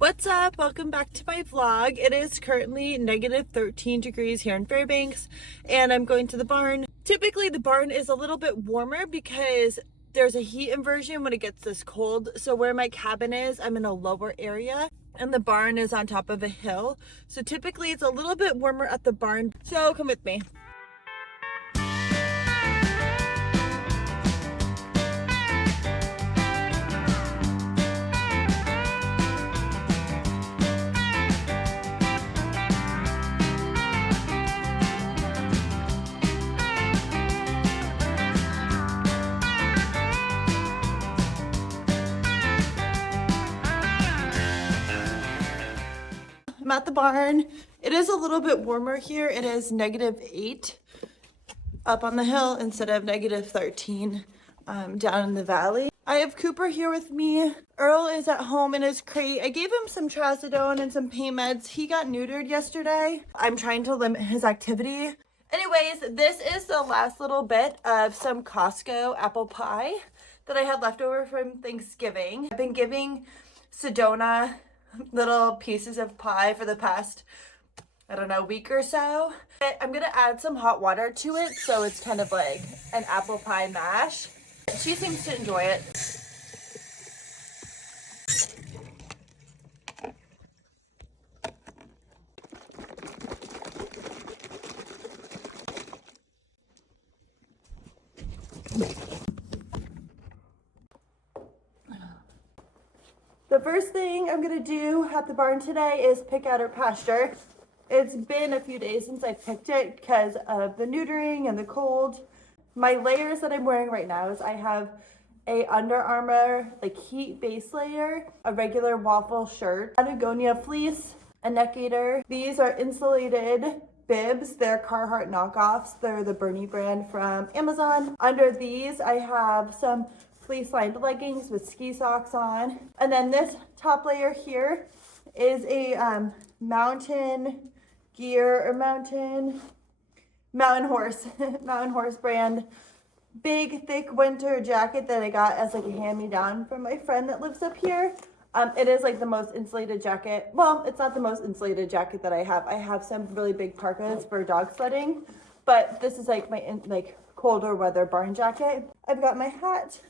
What's up? Welcome back to my vlog. It is currently negative 13 degrees here in Fairbanks and I'm going to the barn. Typically the barn is a little bit warmer because there's a heat inversion when it gets this cold. So where my cabin is, I'm in a lower area and the barn is on top of a hill. So typically it's a little bit warmer at the barn. So come with me. I'm at the barn. It is a little bit warmer here. It is -8 up on the hill instead of -13 down in the valley. I have Cooper here with me. Earl is at home in his crate. I gave him some trazodone and some pain meds. He got neutered yesterday. I'm trying to limit his activity. Anyways, this is the last little bit of some Costco apple pie that I had left over from Thanksgiving. I've been giving Sedona little pieces of pie for the past, I don't know, week or so. I'm gonna add some hot water to it so it's kind of like an apple pie mash. She seems to enjoy it. The first thing I'm gonna do at the barn today is pick out her pasture. It's been a few days since I picked it because of the neutering and the cold. My layers that I'm wearing right now is I have a Under Armour like heat base layer, a regular waffle shirt, Patagonia fleece, a neck gaiter. These are insulated bibs. They're Carhartt knockoffs. They're the Bernie brand from Amazon. Under these I have some fleece lined leggings with ski socks on. And then this top layer here is a mountain gear or mountain horse mountain horse brand big thick winter jacket that I got as like a hand-me-down from my friend that lives up here. It is like the most insulated jacket. Well, it's not the most insulated jacket that I have. I have some really big parkas for dog sledding, but this is like my colder weather barn jacket. I've got my hat.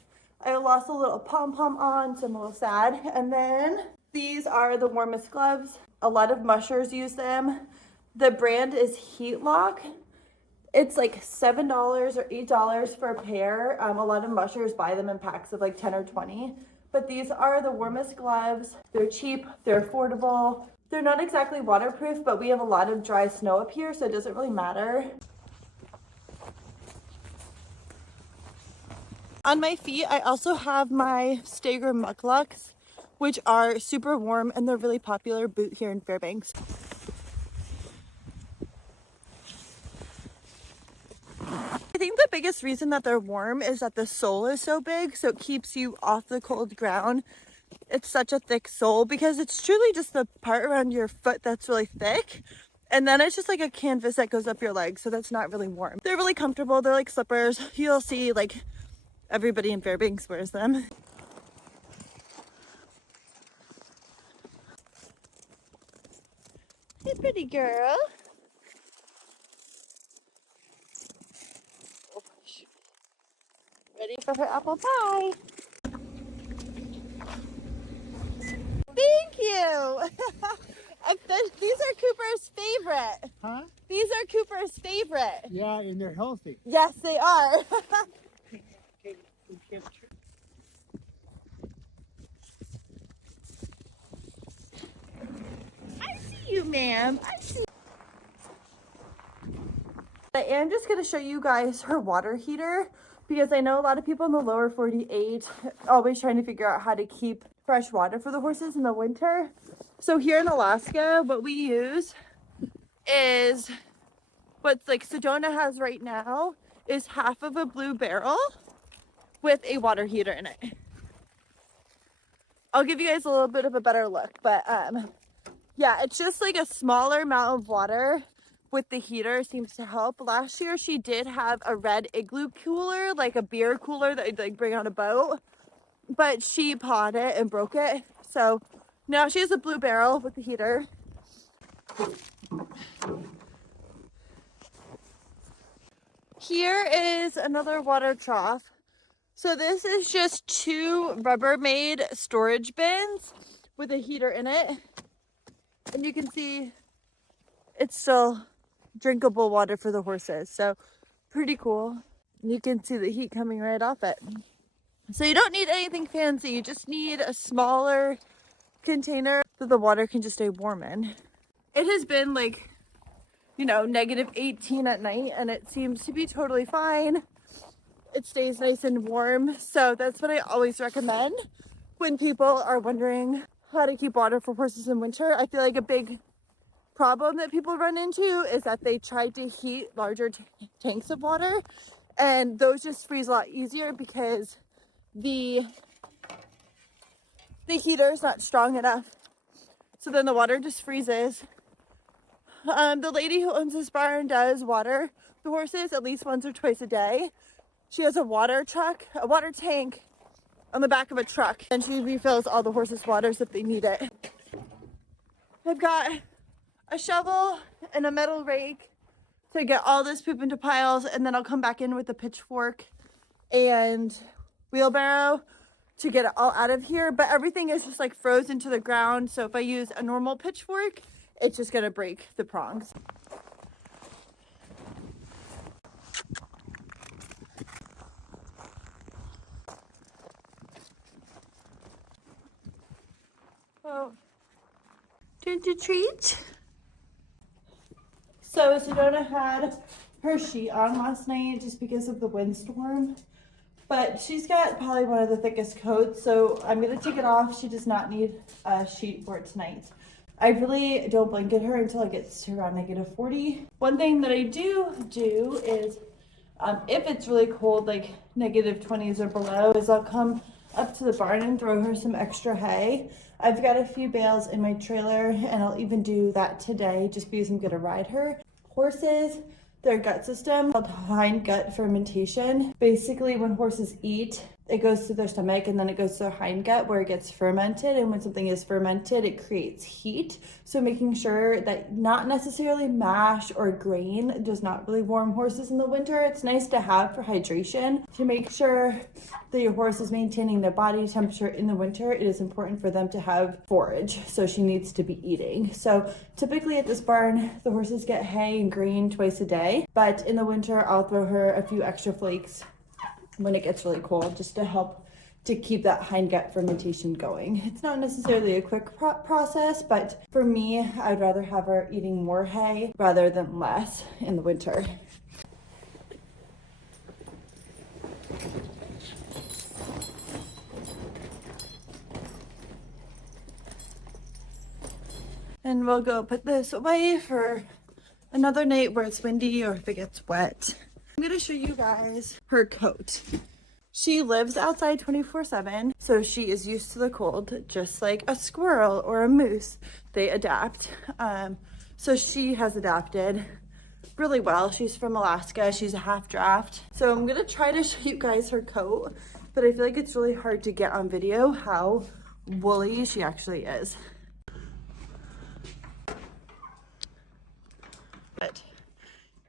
I lost a little pom-pom on, so I'm a little sad. And then these are the warmest gloves. A lot of mushers use them. The brand is Heat Lock. It's like $7 or $8 for a pair. A lot of mushers buy them in packs of like 10 or 20. But these are the warmest gloves. They're cheap, they're affordable. They're not exactly waterproof, but we have a lot of dry snow up here, so it doesn't really matter. On my feet, I also have my Stager mucklucks, which are super warm and they're really popular boot here in Fairbanks. I think the biggest reason that they're warm is that the sole is so big, so it keeps you off the cold ground. It's such a thick sole because it's truly just the part around your foot that's really thick. And then it's just like a canvas that goes up your legs, so that's not really warm. They're really comfortable. They're like slippers. You'll see like everybody in Fairbanks wears them. Hey, pretty girl. Ready for her apple pie. Thank you. These are Cooper's favorite. Huh? These are Cooper's favorite. Yeah, and they're healthy. Yes, they are. I see you, ma'am. I see. I am just going to show you guys her water heater because I know a lot of people in the lower 48 always trying to figure out how to keep fresh water for the horses in the winter. So here in Alaska, what we use is what's like Sedona has right now is half of a blue barrel with a water heater in it. I'll give you guys a little bit of a better look, but yeah, it's just like a smaller amount of water with the heater seems to help. Last year she did have a red igloo cooler, like a beer cooler that you'd like bring on a boat, but she pawed it and broke it. So Now she has a blue barrel with the heater. Here is another water trough. So this is just 2 Rubbermaid storage bins with a heater in it. And you can see it's still drinkable water for the horses. So pretty cool. And you can see the heat coming right off it. So you don't need anything fancy. You just need a smaller container that the water can just stay warm in. It has been like, you know, -18 at night, and it seems to be totally fine. It stays nice and warm. So that's what I always recommend when people are wondering how to keep water for horses in winter. I feel like a big problem that people run into is that they try to heat larger tanks of water, and those just freeze a lot easier because the heater is not strong enough. So then the water just freezes. The lady who owns this barn does water the horses at least once or twice a day. She has a water tank on the back of a truck, and she refills all the horses' waters if they need it. I've got a shovel and a metal rake to get all this poop into piles, and then I'll come back in with a pitchfork and wheelbarrow to get it all out of here. But everything is just like frozen to the ground, so if I use a normal pitchfork, it's just gonna break the prongs. Oh, trick or treat. So Sedona had her sheet on last night just because of the windstorm, but she's got probably one of the thickest coats, so I'm gonna take it off. She does not need a sheet for it tonight. I really don't blanket her until it gets to around -40. One thing that I do is, if it's really cold, like -20s or below, is I'll come up to the barn and throw her some extra hay. I've got a few bales in my trailer, and I'll even do that today just because I'm gonna ride her. Horses, their gut system called hind gut fermentation. Basically, when horses eat, it goes to their stomach and then it goes to their hind gut where it gets fermented. And when something is fermented, it creates heat. So making sure that not necessarily mash or grain does not really warm horses in the winter. It's nice to have for hydration. To make sure that your horse is maintaining their body temperature in the winter, it is important for them to have forage. So she needs to be eating. So typically at this barn, the horses get hay and grain twice a day. But in the winter, I'll throw her a few extra flakes when it gets really cold, just to help to keep that hind gut fermentation going. It's not necessarily a quick process, but for me, I'd rather have her eating more hay rather than less in the winter. And we'll go put this away for another night where it's windy or if it gets wet. I'm gonna show you guys her coat. She lives outside 24/7, so she is used to the cold, just like a squirrel or a moose. They adapt. So she has adapted really well. She's from Alaska. She's a half draft. So I'm gonna try to show you guys her coat, but I feel like it's really hard to get on video how woolly she actually is. But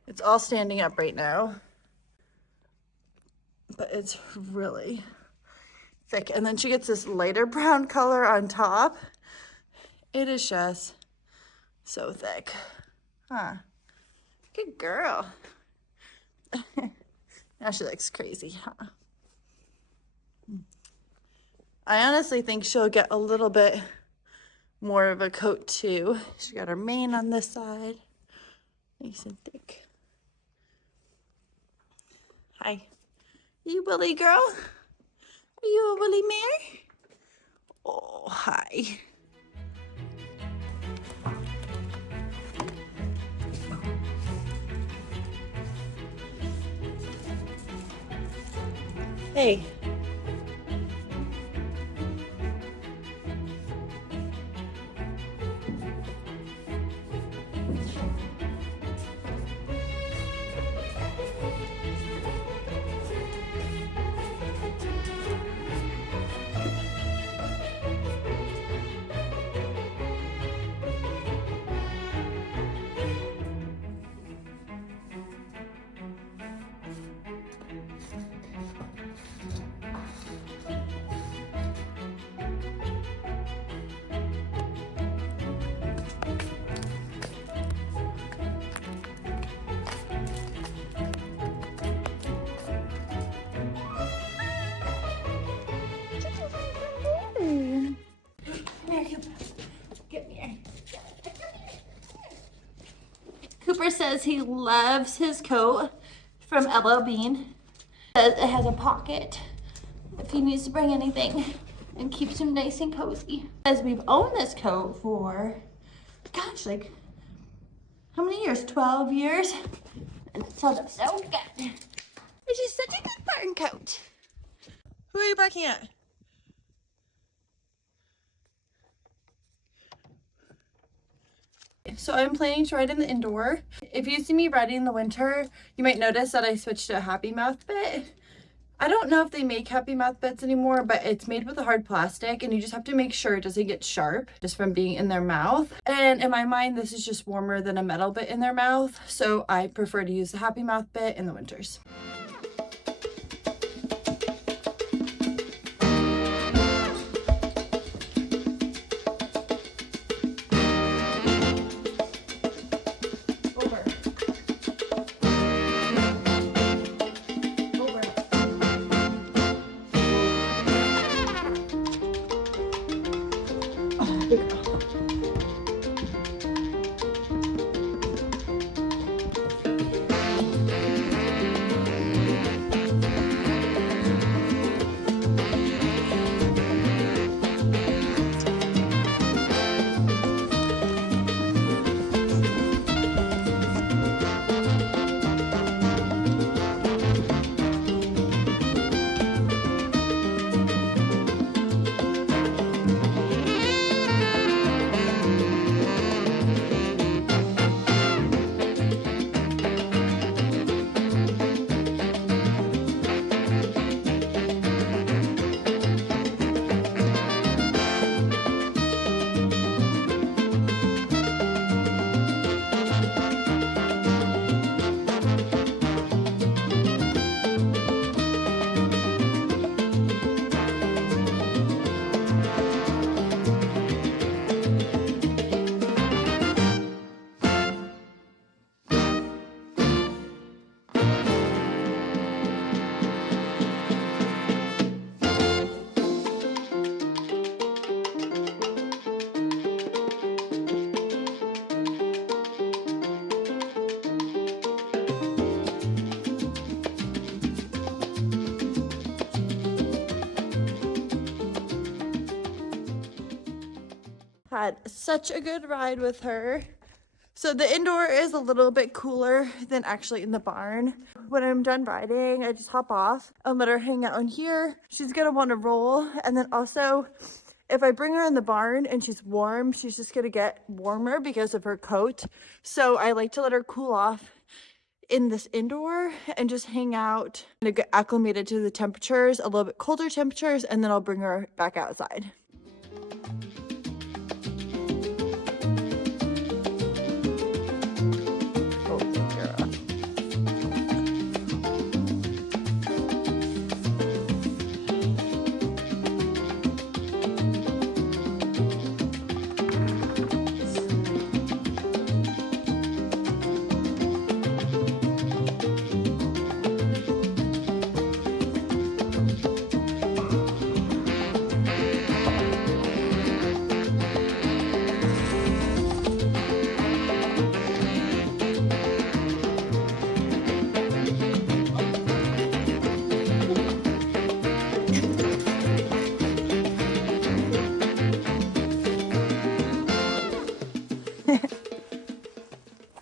it's all standing up right now, but it's really thick. And then she gets this lighter brown color on top. It is just so thick. Huh. Good girl. Now she looks crazy, huh? I honestly think she'll get a little bit more of a coat too. She got her mane on this side. Nice and thick. Hi. Are you woolly girl? Are you a woolly mare? Oh, hi. Hey. Cooper says he loves his coat from LL Bean. Says it has a pocket if he needs to bring anything and keeps him nice and cozy. As we've owned this coat for, gosh, like how many years? 12 years. And it's held up so good. It's just such a good barn coat. Who are you barking at? So I'm planning to ride in the indoor. If you see me riding in the winter, you might notice that I switched to a happy mouth bit. I don't know if they make happy mouth bits anymore, but it's made with a hard plastic and you just have to make sure it doesn't get sharp just from being in their mouth. And in my mind, this is just warmer than a metal bit in their mouth. So I prefer to use the happy mouth bit in the winters. Had such a good ride with her. So the indoor is a little bit cooler than actually in the barn. When I'm done riding, I just hop off and let her hang out in here. She's gonna want to roll. And then also, if I bring her in the barn and she's warm, she's just gonna get warmer because of her coat. So I like to let her cool off in this indoor and just hang out and get acclimated to the temperatures, a little bit colder temperatures, and then I'll bring her back outside.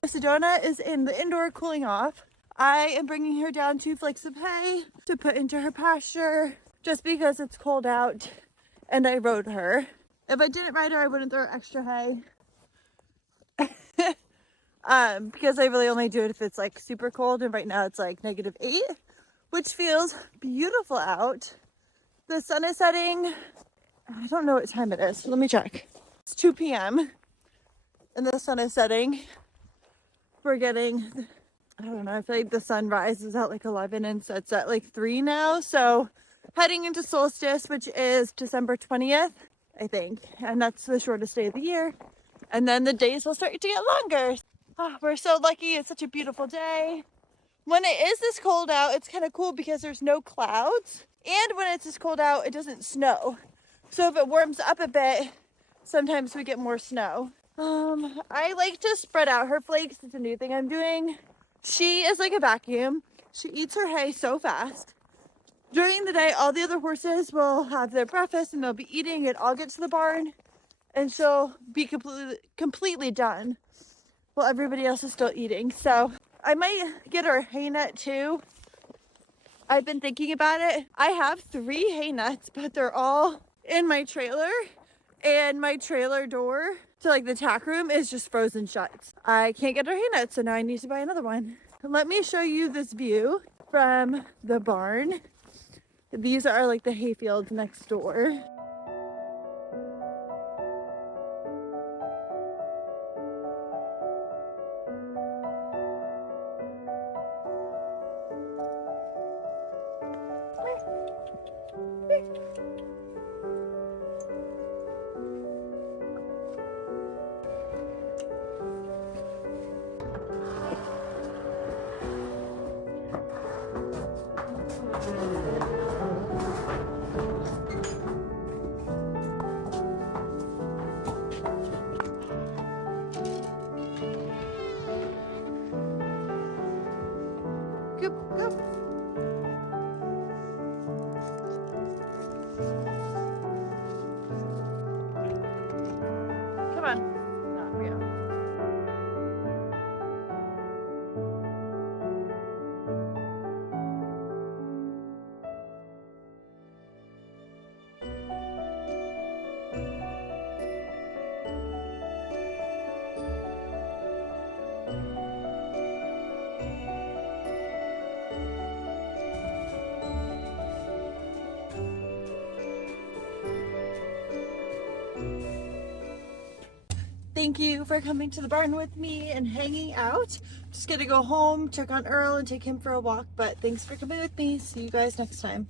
Sedona is in the indoor cooling off. I am bringing her down 2 flakes of hay to put into her pasture just because it's cold out and I rode her. If I didn't ride her, I wouldn't throw extra hay. Because I really only do it if it's like super cold, and right now it's like -8, which feels beautiful out. The sun is setting. I don't know what time it is. Let me check. It's 2 p.m. and the sun is setting. We're getting, I don't know, I feel like the sun rises at like 11 and sets at like 3 now. So heading into solstice, which is December 20th, I think. And that's the shortest day of the year. And then the days will start to get longer. Oh, we're so lucky. It's such a beautiful day. When it is this cold out, it's kind of cool because there's no clouds. And when it's this cold out, it doesn't snow. So if it warms up a bit, sometimes we get more snow. I like to spread out her flakes. It's a new thing I'm doing. She is like a vacuum. She eats her hay so fast. During the day, all the other horses will have their breakfast and they'll be eating, and I'll get to the barn and she'll be completely done while everybody else is still eating. So I might get her a hay net too. I've been thinking about it. I have 3 hay nets, but they're all in my trailer, and my trailer door to like the tack room is just frozen shut. I can't get her hay net, so now I need to buy another one. Let me show you this view from the barn. These are like the hay fields next door. Go, go. Come on. Here we go. Thank you for coming to the barn with me and hanging out. Just gonna go home, check on Earl, and take him for a walk, but thanks for coming with me. See you guys next time.